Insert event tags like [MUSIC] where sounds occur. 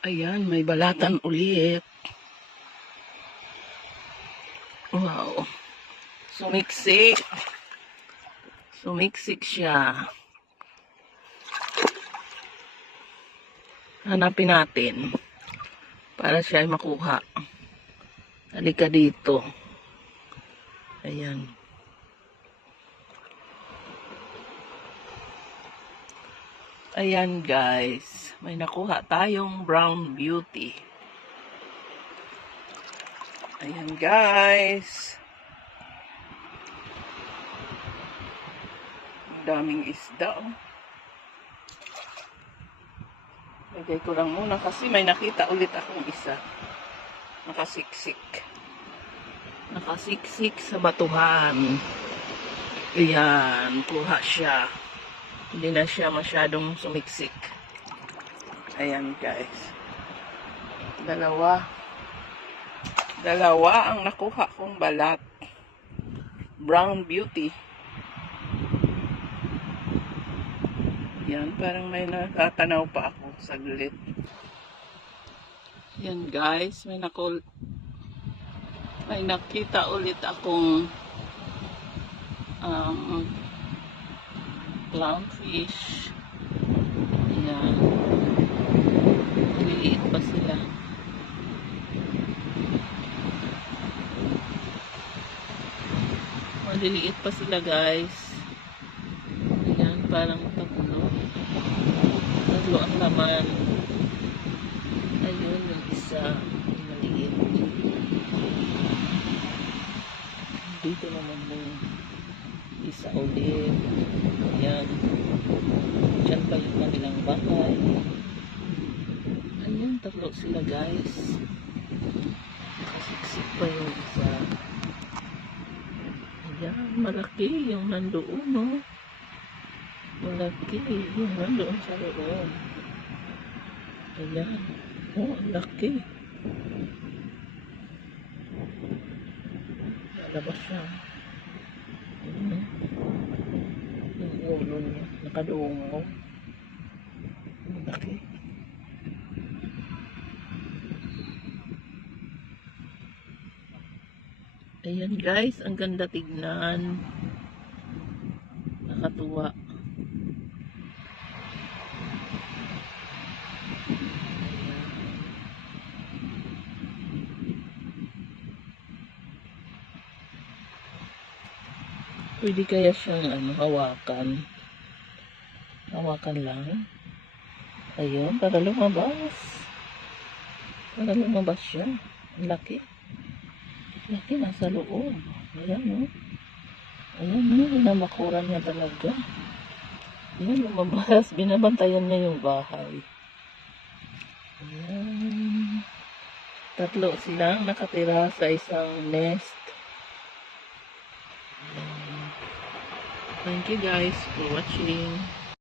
Ayan, may balatan ulit. Wow. Sumiksik. Sumiksik siya. Hanapin natin. Para siya ay makuha. Halika dito. Ayan. Ayan guys. May nakuha tayong brown beauty. Ayan guys. Daming isda. Oh. Lagay ko lang muna kasi may nakita ulit akong isa. Nakasiksik. Nakasiksik sa batuhan. Ayan, kuha siya. Hindi na siya masyadong sumiksik. Ayan guys. Dalawa. Dalawa ang nakuha kong balat. Brown beauty. Yan, parang may nakatanaw pa ako saglit. Yan guys, may nakul may nakita ulit akong um, clownfish. Ayan. Sila. Maliliit pa sila guys. Ayan, parang tatlo. Tatlo ang laman. Ayun, yung isa. Maliit. Dito naman yung isa ulit. Ayan. Diyan pa yung kanilang bahay. Tatlo sila guys. Nakasiksik pa yung isa. Ayan, malaki yung nandoon, no? Malaki yung nandoon sa loob. Ayan. Oh, laki. Lalabas siya. Ayan. Yung ulo niya. Nakadungo. Ang Ayan guys, ang ganda tignan. Nakatuwa. Pwede kaya siyang ano, hawakan. Hawakan lang. Ayun, para lumabas. Para lumabas siya. Ang laki. Laki nasa loob. Ayan, no? Ayan, no? Namakuran niya talaga. Ayan, lumabas. [LAUGHS] Binabantayan niya yung bahay. Ayan. Tatlo silang nakatira sa isang nest. Ayan. Thank you guys for watching.